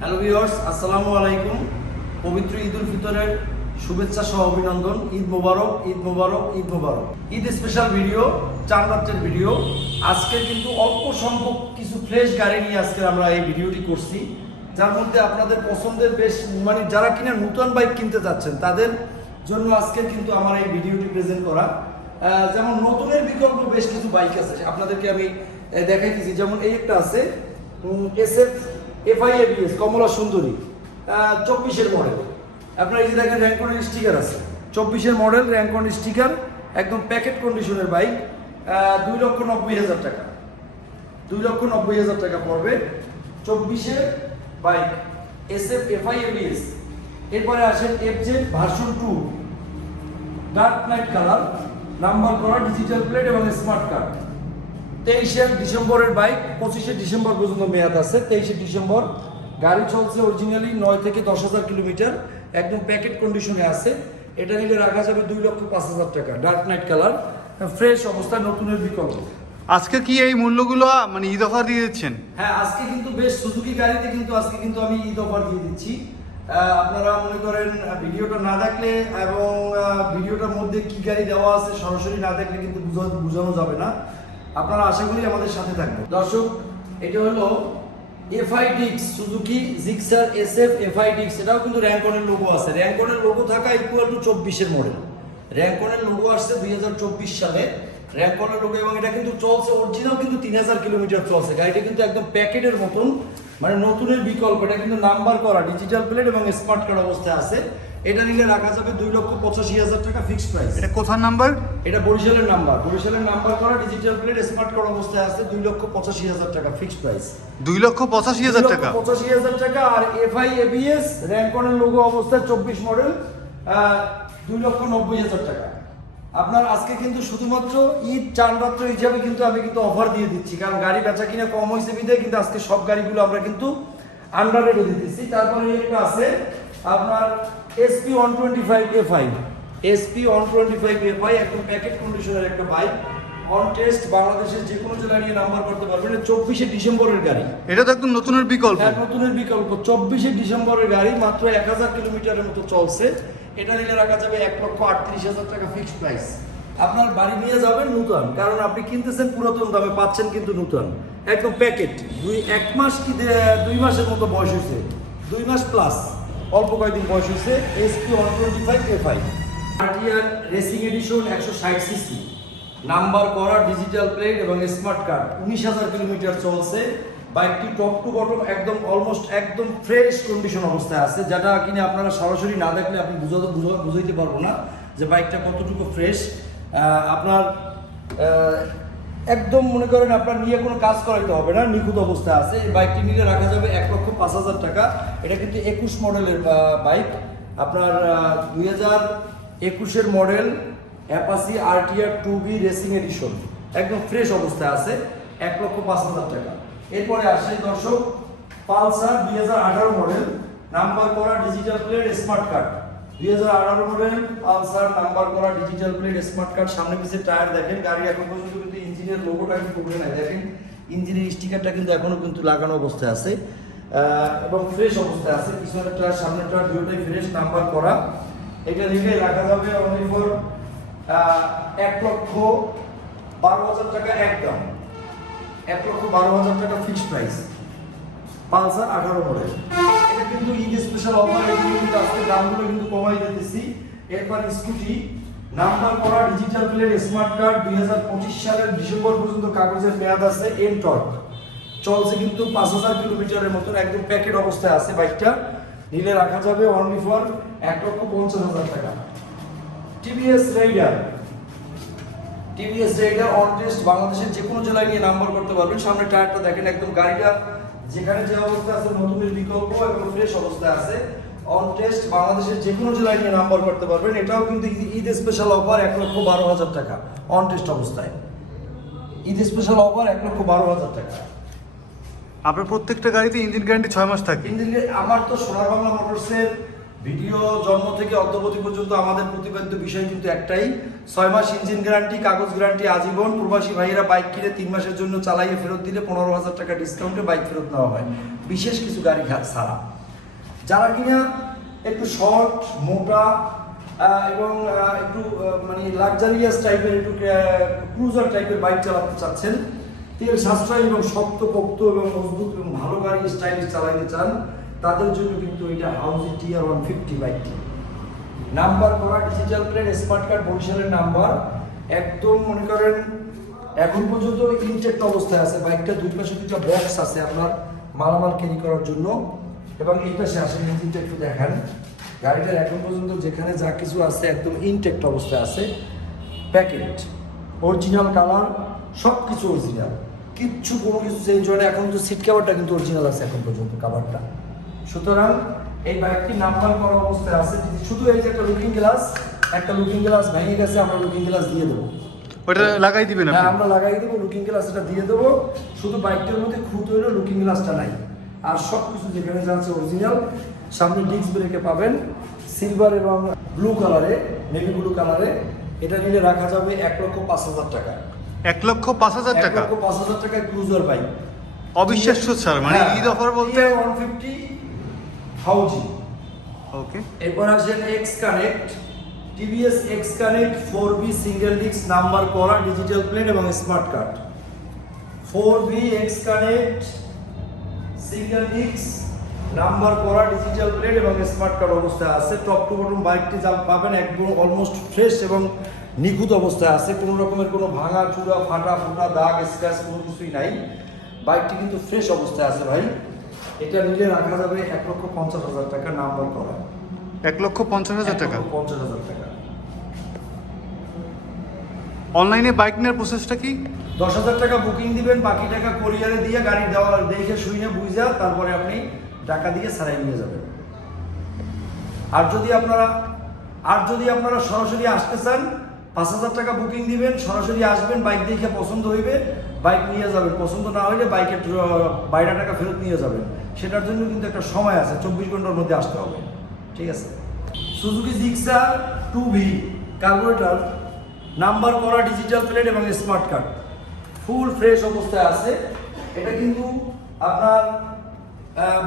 Hello viewers আসসালামু আলাইকুম পবিত্র ঈদ উল ফিতরের শুভেচ্ছা সহ অভিনন্দন। ঈদ মোবারক ঈদ মোবারক ঈদ মোবারক। ঈদ স্পেশাল ভিডিও চার রাত্রের ভিডিও আজকে কিন্তু অল্প সংখ্যক কিছু ফ্রেশ গাড়ি নিয়ে আজকে আমরা এই ভিডিওটি করছি। যার মধ্যে আপনাদের পছন্দের বেশ মানে যারা কিনা নতুন বাইক কিনতে যাচ্ছেন, তাদের জন্য আজকে কিন্তু আমার এই ভিডিওটি প্রেজেন্ট করা। যেমন নতুনের বিকল্প বেশ কিছু বাইক আছে। আপনাদেরকে আমি দেখাইতেছি। যেমন এই একটা আছে এস এফ এফআইএবিএস কমলা সুন্দরী। চব্বিশের মডেল আপনার এই যে দেখেন র্যাঙ্কনের স্টিকার আছে। চব্বিশের মডেল র্যাঙ্কনের স্টিকার একদম প্যাকেট কন্ডিশনের বাইক দুই লক্ষ নব্বই হাজার টাকা। দুই লক্ষ নব্বই হাজার টাকা পড়বে চব্বিশের বাইক এস এফ এফআইএবিএস এরপরে আসেন F Z version two dark knight colour number করা ডিজিটাল প্লেট এবং স্মার্ট কার্ড তেইশে ডিসেম্বরের বাইক পঁচিশে ডিসেম্বর পর্যন্ত মেয়াদ আছে। তেইশে ডিসেম্বর গাড়ি চলছে অরিজিনালি নয় থেকে দশ হাজার কিলোমিটার একদম প্যাকেট কন্ডিশনে আছে। এটা নিলে রাখা যাবে দুই লক্ষ পাঁচ হাজার টাকা ডার্ক নাইট কালার ফ্রেশ অবস্থায় নতুনের বিকল্প। আজকে কি এই মূল্যগুলো মানে ঈদ অফার দিয়ে দিচ্ছেন? হ্যাঁ আজকে কিন্তু বেশ সুজুকি গাড়িতে কিন্তু আজকে কিন্তু আমি ঈদ অফার দিয়ে দিচ্ছি। আহ, আপনারা মনে করেন ভিডিওটা না দেখলে এবং ভিডিওটার মধ্যে কি গাড়ি দেওয়া আছে সরাসরি না দেখলে কিন্তু বুঝা- বোঝানো যাবে না। আপনারা আশা করি আমাদের সাথে থাকবেন। দর্শক, এটা হলো এফআই ডিক্স Suzuki Gixxer S F FI ডিক্স এটাও কিন্তু র্যাঙ্কনের লোগো আছে। র্যাঙ্কনের লোগো থাকা ইকুয়াল টু চব্বিশের মডেল র্যাঙ্কনের লোগো আসছে দুই হাজার চব্বিশ সালে। র্যাঙ্কনের লোগো এবং এটা কিন্তু চলছে অরিজিনাল কিন্তু তিন হাজার কিলোমিটার চলছে। গাড়িটা কিন্তু একদম প্যাকেটের মতন মানে নতুনের বিকল্প। এটা কিন্তু নাম্বার করা ডিজিটাল প্লেট এবং স্মার্ট কার্ড অবস্থায় আছে। এটা নিলে রাখা যাবে দুই লক্ষ পঁচাশি হাজার টাকা ফিক্সড প্রাইস এটা কোথার নাম্বার এটা বরিশালের নাম্বার বরিশালের নাম্বার করা ডিজিটাল প্লেট স্মার্ট কার্ড অবস্থায় আছে দুই লক্ষ পঁচাশি হাজার টাকা ফিক্সড প্রাইস দুই লক্ষ পঁচাশি হাজার টাকা? পঁচাশি হাজার টাকা আর এফআই এবিএস র্যাঙ্কনের লোগো অবস্থায় চব্বিশ মডেল দুই লক্ষ নব্বই হাজার টাকা। আপনার আজকে কিন্তু শুধুমাত্র ঈদ চার রাত্র হিসাবে কিন্তু আমি কিন্তু অফার দিয়ে দিচ্ছি। কারণ গাড়ি বেচা কিনা কম হয়েছে বিধায় কিন্তু আজকে সব গাড়িগুলো আমরা কিন্তু আন্ডার দিতেছি। তারপরে একটা আছে আপনার SP one twenty five FI SP one twenty five FI একদম প্যাকেট কন্ডিশনের একটা বাইক অন টেস্ট বাংলাদেশের যে কোনো জেলায় নিয়ে নাম্বার করতে পারবেন। চব্বিশে ডিসেম্বরের গাড়ি। এটা তো একদম নতুনের বিকল্প। এক নতুনের বিকল্প। চব্বিশে ডিসেম্বরের গাড়ি মাত্র এক হাজার কিলোমিটারের মতো চলছে। এটা নিলে রাখা যাবে এক লক্ষ আটত্রিশ হাজার টাকা ফিক্সড প্রাইস আপনার বাড়ি নিয়ে যাবেন নূতন। কারণ আপনি কিনতেছেন পুরাতন দামে পাচ্ছেন কিন্তু নূতন। একদম প্যাকেট দুই এক মাস কি দুই মাসের মতো বয়স হয়েছে। দুই মাস প্লাস অল্প কয়েকদিন বয়স হয়েছে SP one twenty five FI RTR racing edition একশো ষাট সিসি নাম্বার করা ডিজিটাল প্লেট এবং স্মার্ট কার্ড উনিশ হাজার কিলোমিটার চলছে। বাইকটি টপ টু বটম একদম অলমোস্ট একদম ফ্রেশ কন্ডিশন অবস্থায় আছে, যেটা কিনে আপনারা সরাসরি না দেখলে আপনি বুঝাতে বুঝা- বুঝাইতে পারব না যে বাইকটা কতটুকু ফ্রেশ আপনার একদম মনে করেন আপনার নিয়ে কোনো কাজ করাইতে হবে না, নিখুঁত অবস্থায় আছে। এই বাইকটি নিলে রাখা যাবে এক লক্ষ পাঁচ হাজার টাকা। এটা কিন্তু একুশ মডেলের বাইক আপনার দুই হাজার একুশের model Apache RTR two V racing edition একদম ফ্রেশ অবস্থায় আছে, এক লক্ষ পাঁচ হাজার টাকা। এরপরে আসে দর্শক, পালসার দুই হাজার আঠারো মডেল, নাম্বার করা ডিজিটাল প্লেট স্মার্ট কার্ড দুই হাজার আঠারো মডেল, পালসার, নাম্বার করা ডিজিটাল প্লেট স্মার্ট কার্ড সামনে পিছিয়ে টায়ার দেখেন, গাড়ি এখন পর্যন্ত কিন্তু ইঞ্জিনের লোগোটা কিন্তু উঠে নাই। দেখেন, ইঞ্জিনের স্টিকারটা কিন্তু এখনও কিন্তু লাগানো অবস্থায় আছে এবং ফ্রেশ অবস্থায় আছে। পিছনের টায়ার সামনের টায়ার দুটোই ফ্রেশ নাম্বার করা। এটা নিলে রাখা যাবে অনলি ফর এক লক্ষ বারো হাজার টাকা একদম। এক লক্ষ বারো হাজার টাকা ফিক্সড প্রাইস পালসার আঠারো মডেল এটা কিন্তু ঈদ স্পেশাল অফার এগুলো কিন্তু আজকে দামগুলো কিন্তু কমাই দিতেছি। এরপর স্কুটি নাম্বার করা ডিজিটাল প্লেট স্মার্ট কার্ড দুই হাজার পঁচিশ সালের ডিসেম্বর পর্যন্ত কাগজের মেয়াদ আছে এম টর্ক চলছে কিন্তু পাঁচ হাজার কিলোমিটারের মতন একদম প্যাকেট অবস্থায় আছে বাইকটা। নিলে রাখা যাবে অনলি ফর এক লক্ষ পঞ্চাশ হাজার টাকা। TVS Raider TVS Raider on test বাংলাদেশের যে কোনো জেলায় নিয়ে নাম্বার করতে পারবেন। সামনে টায়ারটা দেখেন, একদম গাড়িটা যেখানে যে অবস্থা আছে নতুনের বিকল্প এবং ফ্রেশ অবস্থায় আছে। অন টেস্ট বাংলাদেশের যে কোনো জেলায় নিয়ে নাম্বার করতে পারবেন। এটাও কিন্তু ঈদ- স্পেশাল অফার এক লক্ষ বারো হাজার টাকা। অন টেস্ট অবস্থায়। ঈদ স্পেশাল অফার এক লক্ষ বারো হাজার টাকা। আপনার প্রত্যেকটা গাড়িতে ইঞ্জিন গ্যারান্টি ছয় মাস থাকে। ইঞ্জিনের আমার তো সোনার বাংলা মোটরসের ভিডিও জন্ম থেকে অদ্যবধি পর্যন্ত আমাদের প্রতিপাদ্য বিষয় কিন্তু একটাই। ছয় মাস ইঞ্জিন গ্যারান্টি কাগজ গ্যারান্টি আজীবন প্রবাসী ভাইয়েরা বাইক কিনে তিন মাসের জন্য চালাইয়ে ফেরত দিলে পনেরো হাজার টাকা ডিসকাউন্টে বাইক ফেরত নেওয়া হয়। বিশেষ কিছু গাড়ি ছাড়া। যারা কিনা একটু শর্ট, মোটা এবং একটু মানে লাক্সারিয়াস টাইপের একটু ক্রুজার টাইপের বাইক চালাতে চাচ্ছেন তেল সাশ্রয় এবং শক্ত পোক্ত এবং মজবুত এবং ভালো গাড়ি স্টাইলিশ চালাইতে চান, তাদের জন্য কিন্তু এটা হাউজি টিআর ওয়ান ফিফটি বাইকটি নাম্বার করা ডিজিটাল প্লেট স্মার্ট কার্ড বরিশালের নাম্বার একদম মনে করেন, এখন পর্যন্ত ইনটেক্ট অবস্থায় আছে। বাইকটা দুই পাশে দুটা বক্স আছে আপনার মালামাল ক্যারি করার জন্য। এবং এই পাশে আসেন ইঞ্জিনটা একটু দেখান গাড়িটার এখন পর্যন্ত যেখানে যা কিছু আছে একদম ইনটেক্ট অবস্থায় আছে প্যাকেট অরিজিনাল কালার সব কিছু অরিজিনাল কিচ্ছু কোনো কিছু চেঞ্জ হয় না এখন তো সিট কাভারটা কিন্তু অরিজিনাল আছে এখন পর্যন্ত কাভারটা সুতরাং এই বাইকটি নাম্বার করা অবস্থায় আছে শুধু এই যে একটা লুকিং গ্লাস একটা লুকিং গ্লাস ভেঙে গেছে আমরা লুকিং গ্লাস দিয়ে দেবো। ওটা লাগাই দিবেন হ্যাঁ আমরা লাগাই দেবো লুকিং গ্লাসটা দিয়ে দেবো। শুধু বাইকটার মধ্যে খুঁত হইল লুকিং গ্লাসটা নাই। আর সব কিছু যেখানে যা আছে অরিজিনাল সামনে ডিস্ক ব্রেকে পাবেন। সিলভার এবং ব্লু কালারে নেভি ব্লু কালারে এটা নিলে রাখা যাবে এক লক্ষ পাঁচ হাজার টাকা। এক লক্ষ পাঁচ হাজার টাকা এক টাকা? লক্ষ পাঁচ হাজার টাকায় ক্রুজার বাইক অবিশ্বাস্য স্যার মানে হ্যাঁ। ঈদ অফার বলতে ওয়ান ফিফটি হাউজি ওকে এরপর আসেন X connect TVS X connect four B single disc number করা ডিজিটাল প্লেন এবং smart card four B X connect single disc number করা ডিজিটাল প্লেট এবং স্মার্ট কার্ড অবস্থায় আছে। টপ টু বটম বাইকটি যা পাবেন একদম অলমোস্ট ফ্রেশ এবং নিখুঁত অবস্থায় আছে। কোনো রকমের কোনো ভাঙা চূড়া ফাটা ফুটা দাগ স্ক্র্যাচ কোনো কিছুই নাই। বাইকটি কিন্তু ফ্রেশ অবস্থায় আছে ভাই। এটা নিলে রাখা যাবে এক লক্ষ পঞ্চাশ হাজার টাকা নাম্বার করা। এক লক্ষ পঞ্চাশ হাজার টাকা? পঞ্চাশ হাজার টাকা। অনলাইনে বাইক নেওয়ার প্রসেসটা কি? দশ হাজার টাকা বুকিং দিবেন, বাকি টাকা কোরিয়ারে দিয়ে গাড়ি দেওয়ার দেখে শুইনে বুঝে তারপরে আপনি টাকা দিয়ে সারাই নিয়ে যাবেন। আর যদি আপনারা, আর যদি আপনারা সরাসরি আসতে চান, পাঁচ হাজার টাকা বুকিং দিবেন, সরাসরি আসবেন বাইক দেখে পছন্দ হইবে বাইক নিয়ে যাবেন। পছন্দ না হইলে বাইকের বাইরে টাকা ফেরত নিয়ে যাবেন। সেটার জন্য কিন্তু একটা সময় আছে, চব্বিশ ঘণ্টার মধ্যে আসতে হবে। ঠিক আছে? Suzuki Gixxer two V carburettor number করা ডিজিটাল প্লেট এবং স্মার্ট কার্ড ফুল ফ্রেশ অবস্থায় আছে। এটা কিন্তু আপনার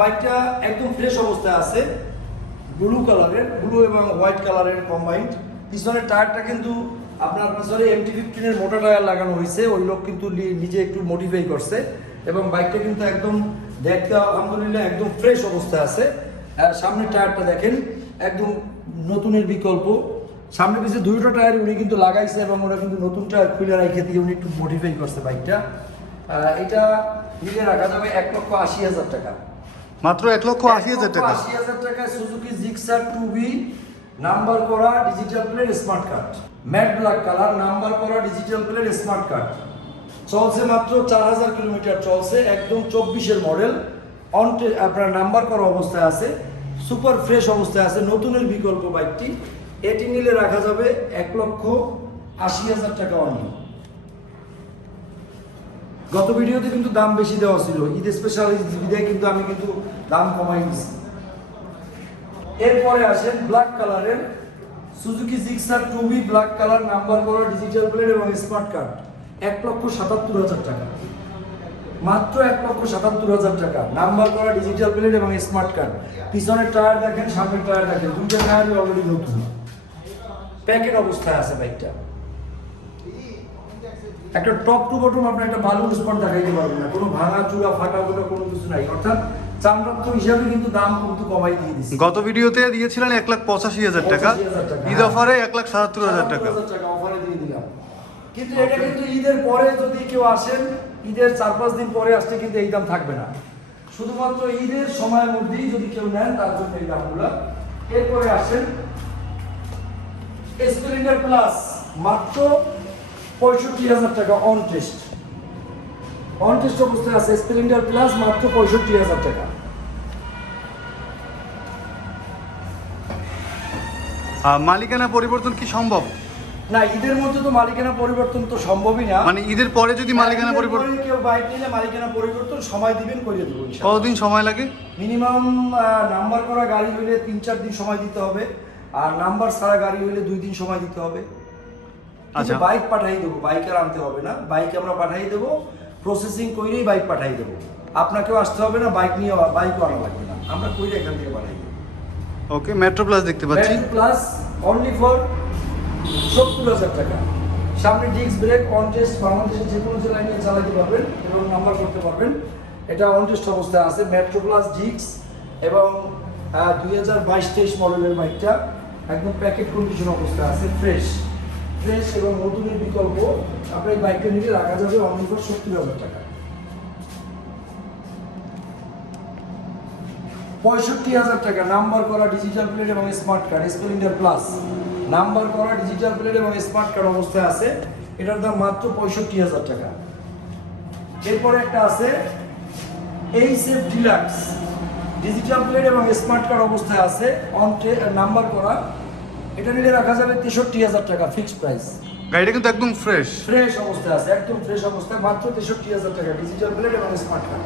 বাইকটা একদম ফ্রেশ অবস্থায় আছে। ব্লু কালারের ব্লু এবং হোয়াইট কালারের কম্বাইন্ড পিছনের টায়ারটা কিন্তু আপনার পিছনে এমটি ফিফটিনের মোটা টায়ার লাগানো হয়েছে। ওই লোক কিন্তু নিজে একটু মডিফাই করছে। এবং বাইকটা কিন্তু একদম দেখতে আলহামদুলিল্লাহ একদম ফ্রেশ অবস্থায় আছে। আর সামনের টায়ারটা দেখেন, একদম নতুনের বিকল্প। সামনে পিছিয়ে দুইটা টায়ার উনি কিন্তু লাগাইছে এবং ওরা কিন্তু নতুন টায়ার খুলে রাখে দিয়ে উনি একটু মডিফাই করছে বাইকটা এটা নিলে রাখা যাবে এক লক্ষ আশি হাজার টাকা। মাত্র এক লক্ষ আশি হাজার টাকা। আশি হাজার টাকায় Suzuki Gixxer two V number করা digital plate smart card matte black colour number করা ডিজিটাল প্লেট স্মার্ট কার্ড চলছে মাত্র চার হাজার কিলোমিটার চলছে একদম চব্বিশের মডেল অন আপনার নাম্বার করা অবস্থায় আছে সুপার ফ্রেশ অবস্থায় আছে নতুনের বিকল্প বাইকটি এটি নিলে রাখা যাবে এক লক্ষ আশি হাজার টাকা অনলি। গত ভিডিওতে কিন্তু দাম বেশি দেওয়া ছিল। ঈদ স্পেশাল বিদায় কিন্তু আমি কিন্তু দাম কমাই দিচ্ছি এরপরে আসেন ব্ল্যাক কালারের Suzuki Gixxer two V black colour number করা ডিজিটাল প্লেট এবং স্মার্ট কার্ড এক লক্ষ সাতাত্তর হাজার টাকা। মাত্র এক লক্ষ সাতাত্তর হাজার টাকা। নাম্বার করা ডিজিটাল প্লেট এবং স্মার্ট কার্ড পিছনের টায়ার দেখেন, সামনের টায়ার দেখেন। দুইটা টায়ারই অলরেডি নতুন। প্যাকেট অবস্থায় আছে বাইকটা। একটা টপ টু বটম আপনার একটা বালুন স্পট দেখাইতে পারবেন না। কোনো ভাঙা চূড়া ফাটা ফোটা কোনো কিছু নাই। অর্থাৎ চামড়াত্ম হিসাবে কিন্তু দাম কিন্তু কমাই দিয়ে দিচ্ছে। গত ভিডিওতে দিয়েছিলেন এক লাখ পঁচাশি হাজার টাকা। ঈদ হ্যাঁ। অফারে এক লাখ সাতাত্তর হাজার টাকা। অফারে দিয়ে দিলাম। কিন্তু এটা কিন্তু ঈদের পরে যদি কেউ আসেন ঈদের চার পাঁচ দিন পরে আসলে কিন্তু এই দাম থাকবে না। শুধুমাত্র ঈদের সময়ের মধ্যেই যদি কেউ নেন তার জন্য এই দামগুলো। এরপরে আসেন স্প্লেন্ডার প্লাস মাত্র পঁয়ষট্টি হাজার টাকা অন টেস্ট অন টেস্ট অবস্থায় আছে স্প্লেন্ডার প্লাস মাত্র পঁয়ষট্টি হাজার টাকা। মালিকানা পরিবর্তন কি সম্ভব? না ঈদের মধ্যে তো মালিকানা পরিবর্তন তো সম্ভবই না। মানে ঈদের পরে যদি মালিকানা পরিবর্তন কেউ বাইক নিলে মালিকানা পরিবর্তন সময় দিবেন করিয়ে দেবো। কতদিন সময় লাগে? মিনিমাম নাম্বার করা গাড়ি হইলে তিন চার দিন সময় দিতে হবে। আর নাম্বার ছাড়া গাড়ি হলে দুই দিন সময় দিতে হবে। আচ্ছা। বাইক পাঠাই দেবো বাইক আর আনতে হবে না। বাইক আমরা পাঠাই দেবো প্রসেসিং করেই বাইক পাঠাই দেবো। আপনাকেও আসতে হবে না বাইক নিয়ে বাইকও আনা লাগবে না। আমরা কইরে এখান থেকে পাঠাই দেবো। ওকে মেট্রো প্লাস দেখতে পাচ্ছি। মেট্রো প্লাস অনলি ফর সত্তর হাজার টাকা। সামনে ডিস্ক ব্রেক অন টেস্ট বাংলাদেশের যে কোনো জেলায় নিয়ে চালাতে পারবেন এবং নাম্বার করতে পারবেন। এটা অন টেস্ট অবস্থায় আছে। মেট্রো প্লাস ডিক্স এবং দুই হাজার বাইশ তেইশ মডেলের বাইকটা একদম প্যাকেট কন্ডিশন অবস্থা আছে ফ্রেশ ফ্রেশ এবং নতুনের বিকল্প, আপনার এই বাইকটা রাখা যাবে অনলি ফর সত্তর হাজার টাকা। পঁয়ষট্টি হাজার টাকা নাম্বার করা ডিজিটাল প্লেট এবং smart card Splendor plus number করা ডিজিটাল প্লেট এবং স্মার্ট কার্ড অবস্থায় আছে, এটার দাম মাত্র পঁয়ষট্টি হাজার টাকা। এরপরে একটা আছে এই সেফ ডিলাক্স ডিজিটাল প্লেট এবং স্মার্ট কার্ড অবস্থায় আছে অন নাম্বার করা। এটা নিলে রাখা যাবে তেষট্টি হাজার টাকা ফিক্সড প্রাইস গাড়িটা কিন্তু একদম ফ্রেশ ফ্রেশ অবস্থায় আছে একদম ফ্রেশ অবস্থায় মাত্র তেষট্টি হাজার টাকা ডিজিটাল প্লেট এবং স্মার্ট কার্ড